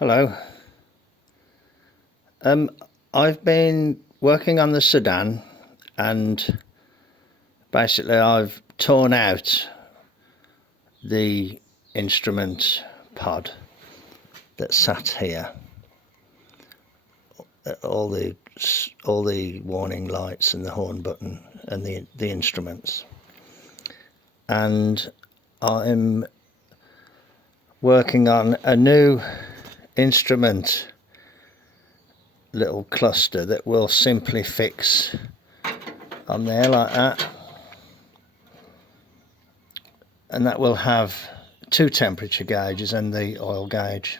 Hello. I've been working on the Sedan, and basically I've torn out the instrument pod that sat here. All the warning lights and the horn button and the instruments. And I'm working on a new instrument little cluster that will simply fix on there like that, and that will have two temperature gauges and the oil gauge.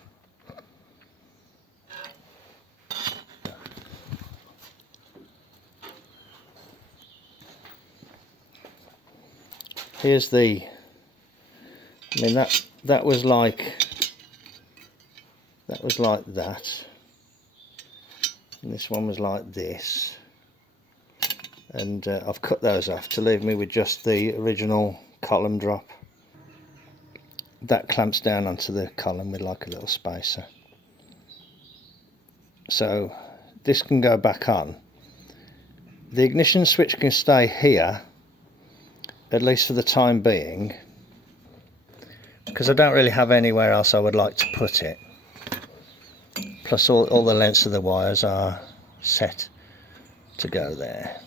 Here's the, I mean that was like that, and this one was like this, and I've cut those off to leave me with just the original column drop. That clamps down onto the column with like a little spacer, so this can go back on. The ignition switch can stay here, at least for the time being, because I don't really have anywhere else I would like to put it. Plus all the lengths of the wires are set to go there.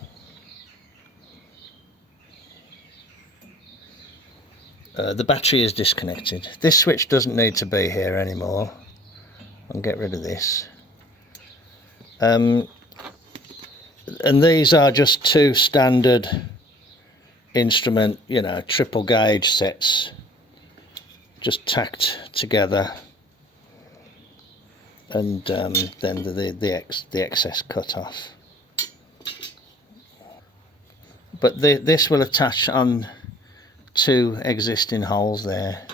The battery is disconnected. This switch doesn't need to be here anymore. I'll get rid of this. And these are just two standard instrument, triple gauge sets, just tacked together, and then the excess cut off. But this will attach on two existing holes there.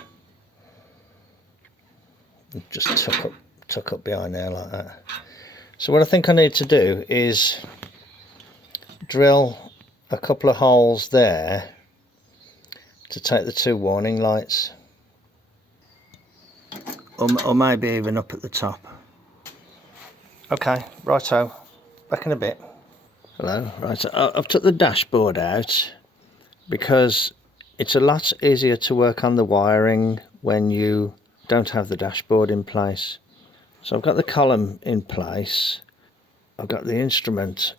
Just tuck up behind there like that. So what I think I need to do is drill a couple of holes there to take the two warning lights, or maybe even up at the top. Okay, righto, back in a bit. Hello, right, I've took the dashboard out because it's a lot easier to work on the wiring when you don't have the dashboard in place. So I've got the column in place, I've got the instrument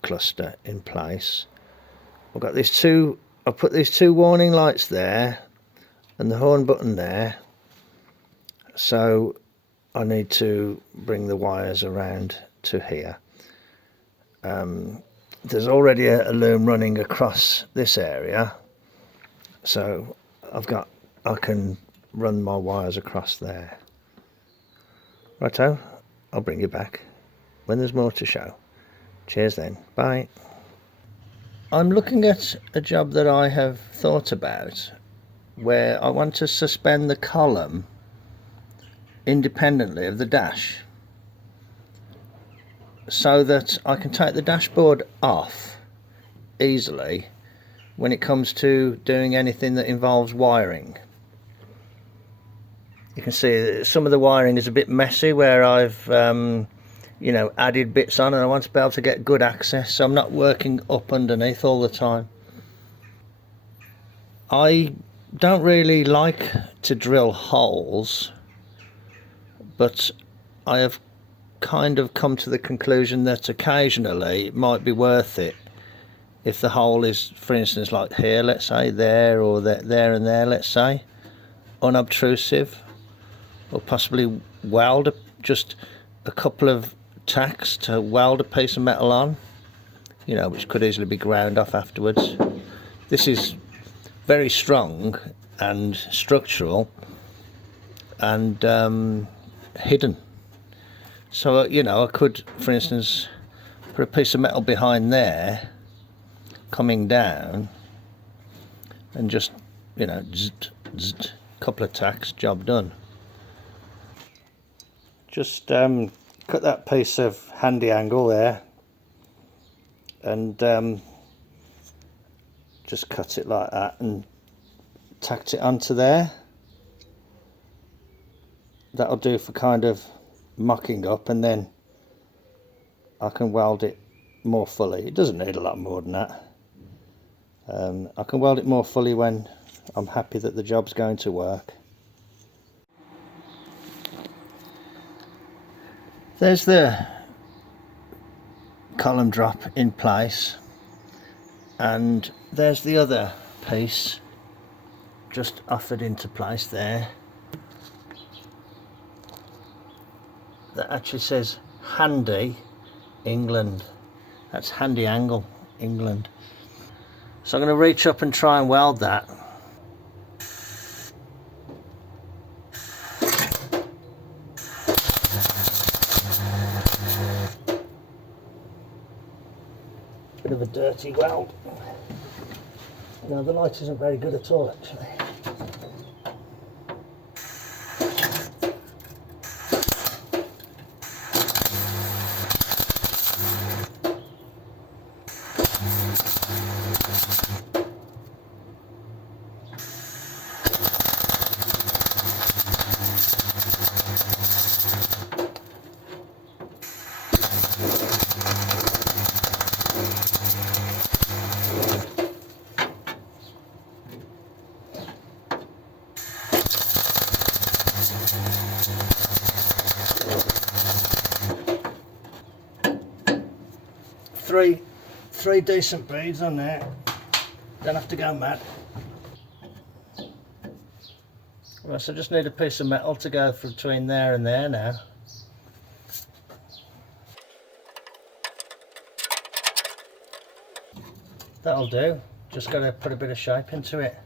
cluster in place, I've got these two, I've put these two warning lights there and the horn button there, so I need to bring the wires around to here. There's already a loom running across this area, so I can run my wires across there. Righto, I'll bring you back when there's more to show. Cheers then, bye. I'm looking at a job that I have thought about where I want to suspend the column independently of the dash, so that I can take the dashboard off easily when it comes to doing anything that involves wiring. You can see some of the wiring is a bit messy where I've added bits on, and I want to be able to get good access, so I'm not working up underneath all the time. I don't really like to drill holes, but I have kind of come to the conclusion that occasionally it might be worth it if the hole is, for instance, like here, let's say, there, or there and there, let's say, unobtrusive, or possibly weld just a couple of tacks to weld a piece of metal on, which could easily be ground off afterwards. This is very strong and structural and hidden. So, I could, for instance, put a piece of metal behind there, coming down, and just, couple of tacks, job done. Just cut that piece of handy angle there, and just cut it like that and tacked it onto there. that'll do for kind of mocking up, and then I can weld it more fully. It doesn't need a lot more than that. I can weld it more fully when I'm happy that the job's going to work. There's the column drop in place, and there's the other piece just offered into place there that actually says Handy England. That's Handy Angle England. So I'm going to reach up and try and weld that. Bit of a dirty weld. No, the light isn't very good at all actually. Three decent beads on there. Don't have to go mad. Right, so I just need a piece of metal to go between there and there now. That'll do. Just got to put a bit of shape into it.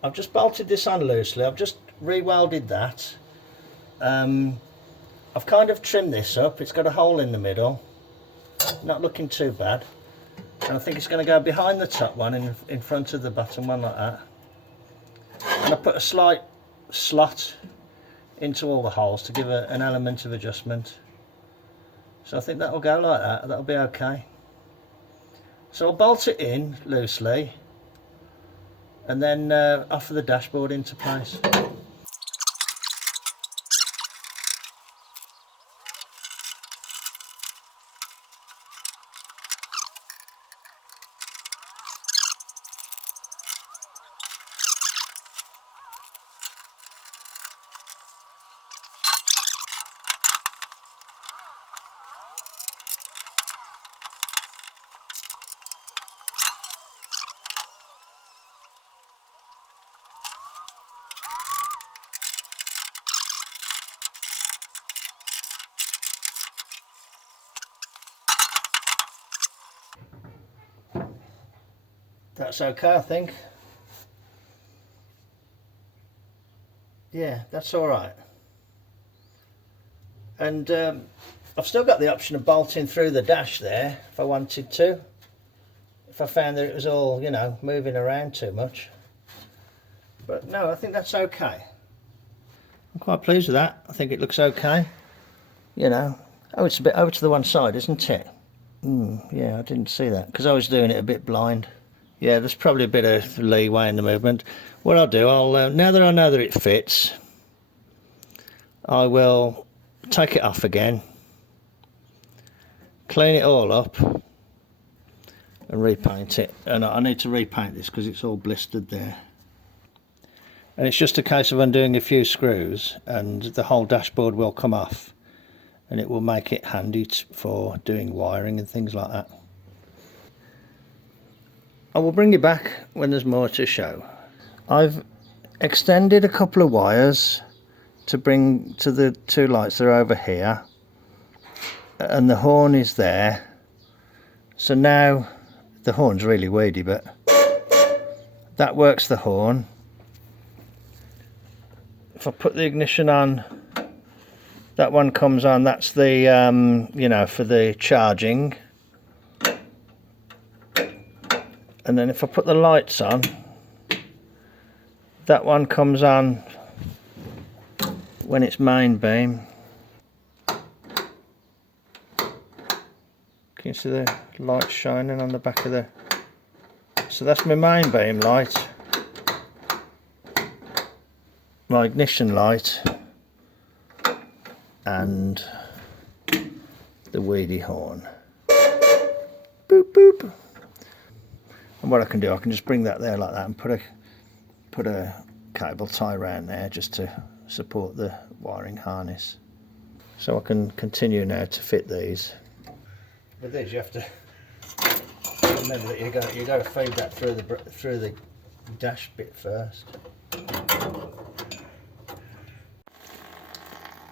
I've just bolted this on loosely. I've just re-welded that. I've kind of trimmed this up. It's got a hole in the middle. Not looking too bad. And I think it's going to go behind the top one in front of the bottom one like that. And I put a slight slot into all the holes to give an element of adjustment. So I think that'll go like that. That'll be okay. So I'll bolt it in loosely, and then offer the dashboard into place. That's okay, I think. Yeah, that's all right. And I've still got the option of bolting through the dash there if I wanted to, if I found that it was all, you know, moving around too much. But no, I think that's okay. I'm quite pleased with that. I think it looks okay. You know, oh, it's a bit over to the one side, isn't it? Yeah, I didn't see that because I was doing it a bit blind. Yeah, there's probably a bit of leeway in the movement. What I'll do, now that I know that it fits, I will take it off again, clean it all up and repaint it. And I need to repaint this because it's all blistered there. And it's just a case of undoing a few screws and the whole dashboard will come off, and it will make it handy for doing wiring and things like that. I will bring you back when there's more to show. I've extended a couple of wires to bring to the two lights that are over here, and the horn is there. So now the horn's really weedy, but that works the horn. If I put the ignition on, that one comes on. That's the you know, for the charging. And then if I put the lights on, that one comes on when it's main beam. Can you see the light shining on the back of the... So that's my main beam light, my ignition light, and the weedy horn. Boop boop. And what I can do, I can just bring that there like that and put a cable tie around there just to support the wiring harness. So I can continue now to fit these. With these you have to remember that you got to feed that through the dash bit first.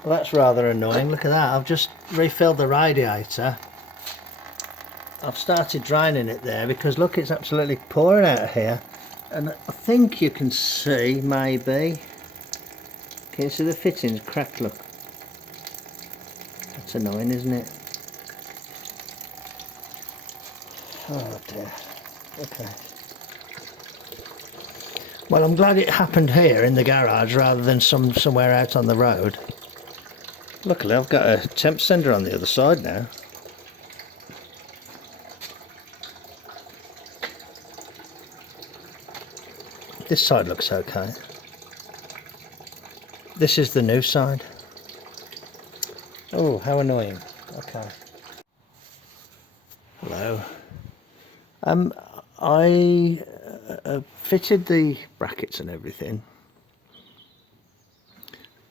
Well, that's rather annoying. Look at that. I've just refilled the radiator. I've started draining it there because look, it's absolutely pouring out of here. And I think you can see, maybe, can you see the fittings cracked? Look, that's annoying, isn't it? Oh dear. Okay. Well, I'm glad it happened here in the garage rather than somewhere out on the road. Luckily I've got a temp sender on the other side now. This side looks okay. This is the new side. Oh, how annoying. Okay. Hello. I fitted the brackets and everything,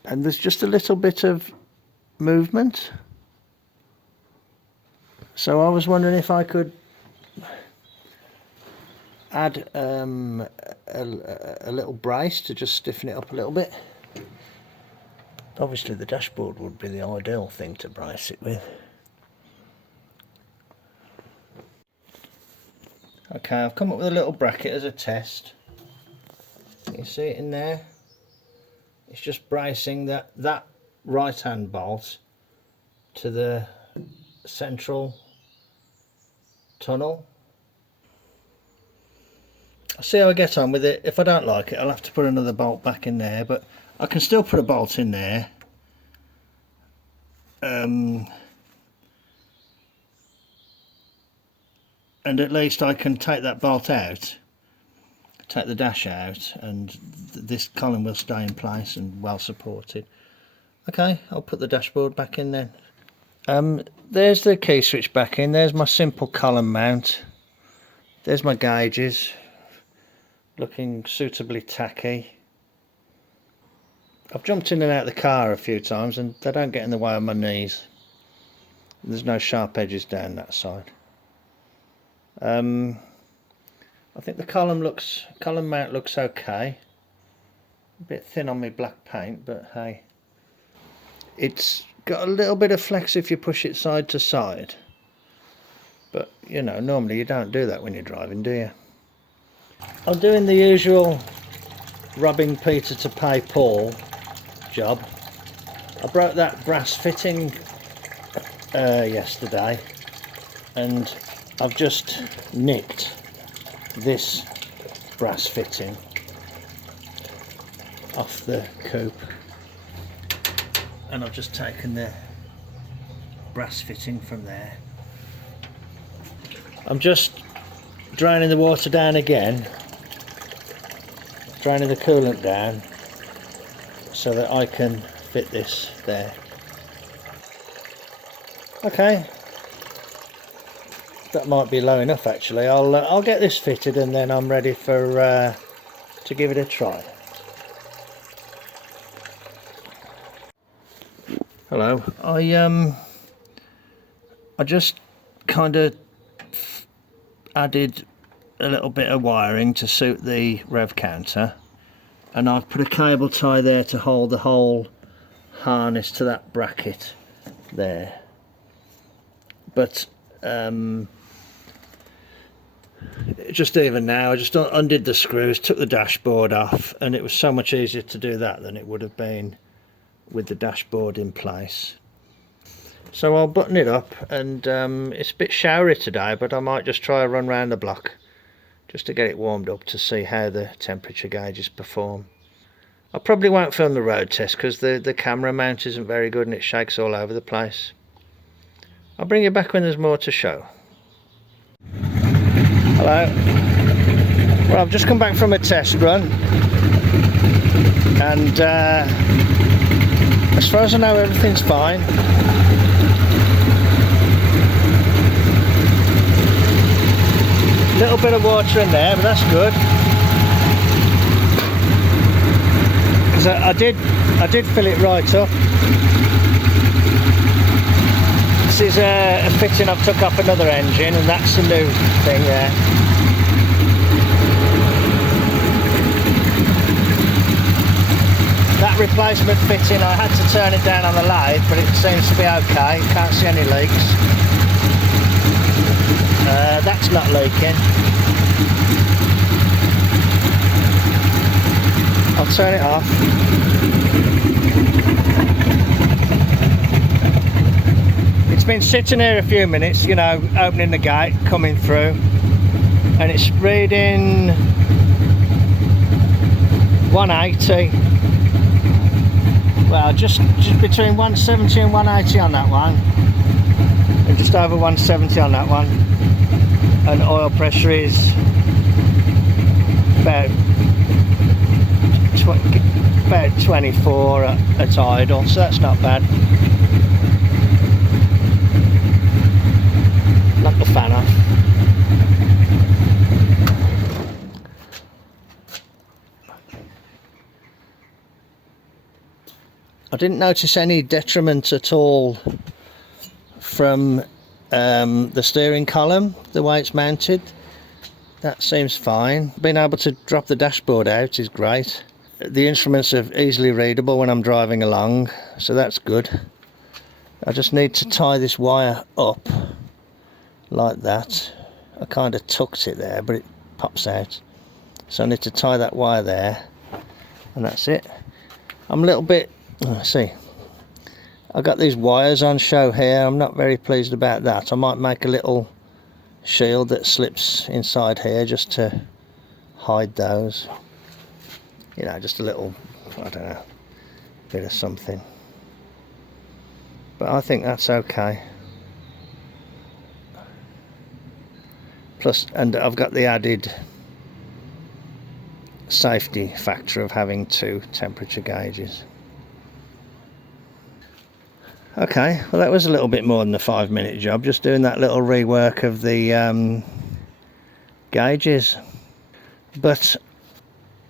and there's just a little bit of movement. So I was wondering if I could add a little brace to just stiffen it up a little bit. Obviously the dashboard would be the ideal thing to brace it with. Okay, I've come up with a little bracket as a test. You see it in there? It's just bracing that right hand bolt to the central tunnel. I'll see how I get on with it. If I don't like it, I'll have to put another bolt back in there, but I can still put a bolt in there. And at least I can take that bolt out, take the dash out, and this column will stay in place and well supported. Okay, I'll put the dashboard back in then. There's the key switch back in. There's my simple column mount. There's my gauges, looking suitably tacky. I've jumped in and out of the car a few times and they don't get in the way of my knees. There's no sharp edges down that side. I think the column mount looks okay. A bit thin on my black paint, but hey. It's got a little bit of flex if you push it side to side. But, you know, normally you don't do that when you're driving, do you? I'm doing the usual robbing Peter to pay Paul job. I broke that brass fitting yesterday, and I've just nicked this brass fitting off the coupe, and I've just taken the brass fitting from there. I'm just draining the water down again, draining the coolant down so that I can fit this there. Okay, that might be low enough actually. I'll get this fitted and then I'm ready for to give it a try. Hello. I just kind of added a little bit of wiring to suit the rev counter, and I've put a cable tie there to hold the whole harness to that bracket there. But just even now I just undid the screws, took the dashboard off, and it was so much easier to do that than it would have been with the dashboard in place. So I'll button it up, and it's a bit showery today, but I might just try a run round the block just to get it warmed up to see how the temperature gauges perform. I probably won't film the road test because the camera mount isn't very good and it shakes all over the place. I'll bring you back when there's more to show. Hello. Well, I've just come back from a test run, and as far as I know, everything's fine. Little bit of water in there, but that's good. Because I did fill it right up. This is a fitting I've took off another engine, and that's a new thing there. That replacement fitting, I had to turn it down on the lathe, but it seems to be okay. Can't see any leaks. That's not leaking. I'll turn it off. It's been sitting here a few minutes, you know, opening the gate, coming through, and it's reading 180. Well, just between 170 and 180 on that one, and just over 170 on that one, and oil pressure is about 24 at idle, so that's not bad. Knock the fan off. I didn't notice any detriment at all from the steering column, the way it's mounted. That seems fine. Being able to drop the dashboard out is great. The instruments are easily readable when I'm driving along, so that's good. I just need to tie this wire up like that. I kind of tucked it there, but it pops out. So I need to tie that wire there, and that's it. I'm a little bit, see, I got these wires on show here. I'm not very pleased about that. I might make a little shield that slips inside here just to hide those. You know, just a little, I don't know, bit of something. But I think that's okay. Plus, and I've got the added safety factor of having 2 temperature gauges. Okay, well that was a little bit more than a 5-minute job, just doing that little rework of the gauges. But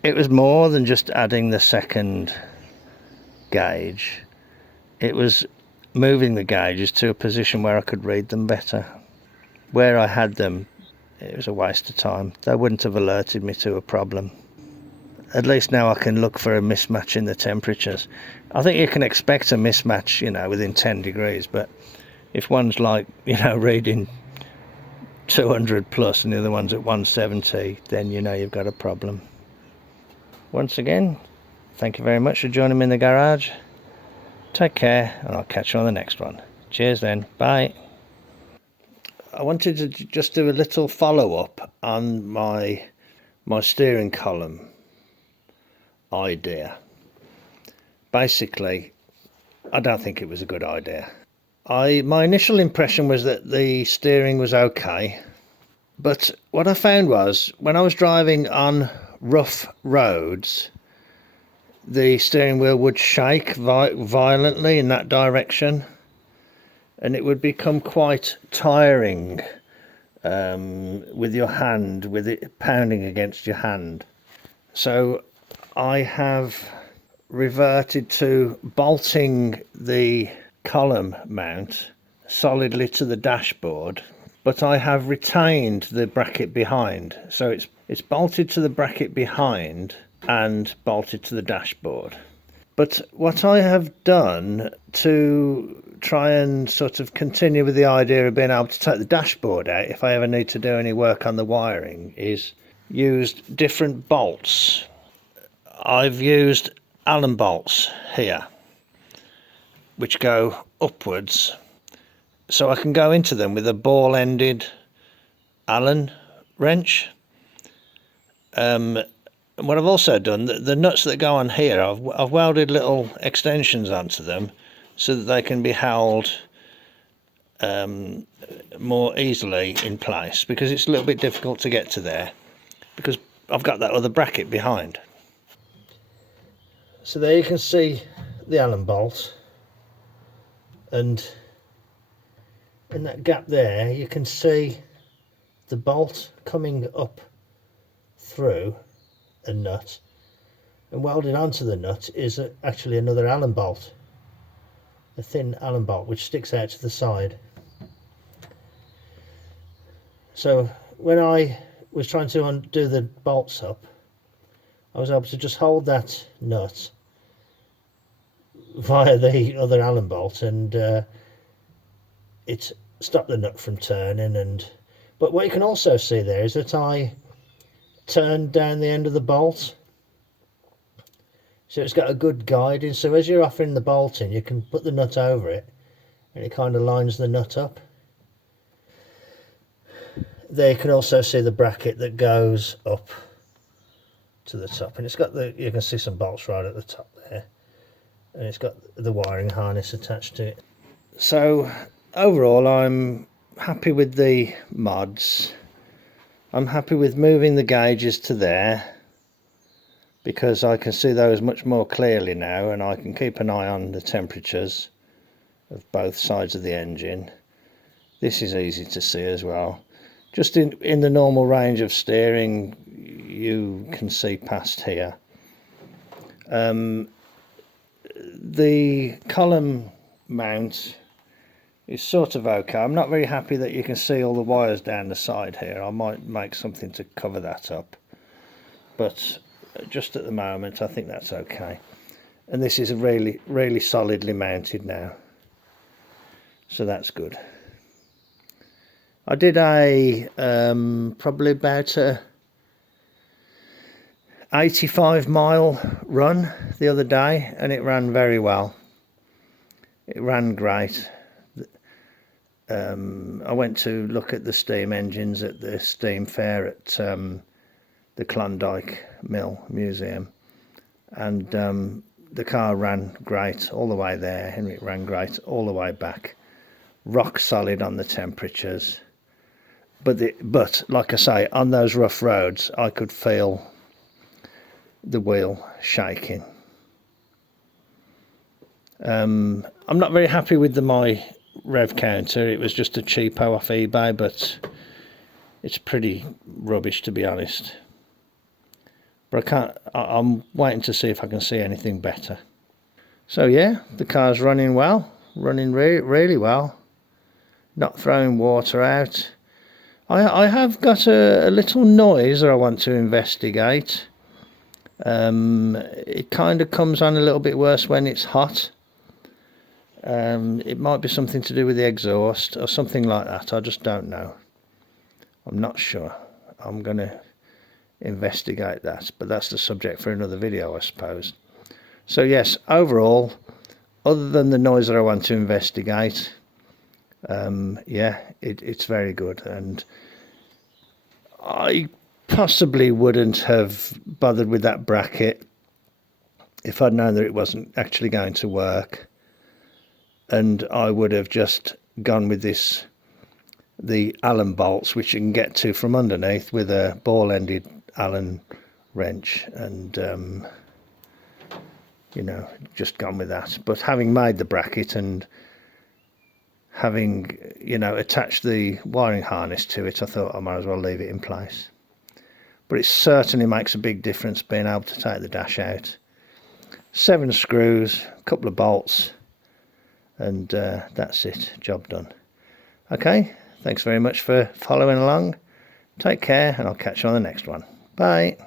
it was more than just adding the second gauge. It was moving the gauges to a position where I could read them better. Where I had them, it was a waste of time. They wouldn't have alerted me to a problem. At least now I can look for a mismatch in the temperatures. I think you can expect a mismatch, you know, within 10 degrees, but if one's like, you know, reading 200 plus and the other one's at 170, then you know you've got a problem. Once again, thank you very much for joining me in the garage. Take care, and I'll catch you on the next one. Cheers then, bye. I wanted to just do a little follow-up on my steering column idea. Basically, I don't think it was a good idea. My initial impression was that the steering was okay, but what I found was when I was driving on rough roads, the steering wheel would shake violently in that direction, and it would become quite tiring with your hand, with it pounding against your hand. So I have reverted to bolting the column mount solidly to the dashboard, but I have retained the bracket behind, so it's bolted to the bracket behind and bolted to the dashboard. But what I have done to try and sort of continue with the idea of being able to take the dashboard out if I ever need to do any work on the wiring is used different bolts. I've used Allen bolts here which go upwards, so I can go into them with a ball-ended Allen wrench. what I've also done, the nuts that go on here, I've welded little extensions onto them so that they can be held more easily in place, because it's a little bit difficult to get to there because I've got that other bracket behind. So there you can see the Allen bolt, and in that gap there you can see the bolt coming up through a nut, and welded onto the nut is actually another Allen bolt, a thin Allen bolt which sticks out to the side. So when I was trying to undo the bolts up, I was able to just hold that nut via the other Allen bolt, and it stopped the nut from turning. But what you can also see there is that I turned down the end of the bolt, so it's got a good guiding. So as you're offering the bolt in, you can put the nut over it and it kind of lines the nut up. There you can also see the bracket that goes up to the top, and it's got you can see some bolts right at the top there, and it's got the wiring harness attached to it. So overall, I'm happy with the mods. I'm happy with moving the gauges to there, because I can see those much more clearly now, and I can keep an eye on the temperatures of both sides of the engine. This is easy to see as well. Just in the normal range of steering, you can see past here. The column mount is sort of okay. I'm not very happy that you can see all the wires down the side here. I might make something to cover that up, but just at the moment I think that's okay. And this is really solidly mounted now, so that's good. I did a probably about a 85-mile run the other day, and it ran very well. It ran great. I went to look at the steam engines at the steam fair at the Klondike Mill Museum, and the car ran great all the way there, and it ran great all the way back. Rock solid on the temperatures. But like I say, on those rough roads, I could feel the wheel shaking. I'm not very happy with my rev counter. It was just a cheapo off eBay, but it's pretty rubbish, to be honest. But I'm waiting to see if I can see anything better. So yeah, the car's running well, running really well. Not throwing water out. I have got a little noise that I want to investigate. It kind of comes on a little bit worse when it's hot. It might be something to do with the exhaust or something like that. I just don't know. I'm not sure. I'm going to investigate that, but that's the subject for another video, I suppose. So yes, overall, other than the noise that I want to investigate, yeah, it's very good, and I possibly wouldn't have bothered with that bracket if I'd known that it wasn't actually going to work, and I would have just gone with the Allen bolts, which you can get to from underneath with a ball-ended Allen wrench, and you know, just gone with that. But having made the bracket and having, you know, attached the wiring harness to it, I thought I might as well leave it in place. But it certainly makes a big difference being able to take the dash out. 7 screws, a couple of bolts, and that's it, job done. Okay, thanks very much for following along. Take care, and I'll catch you on the next one. Bye.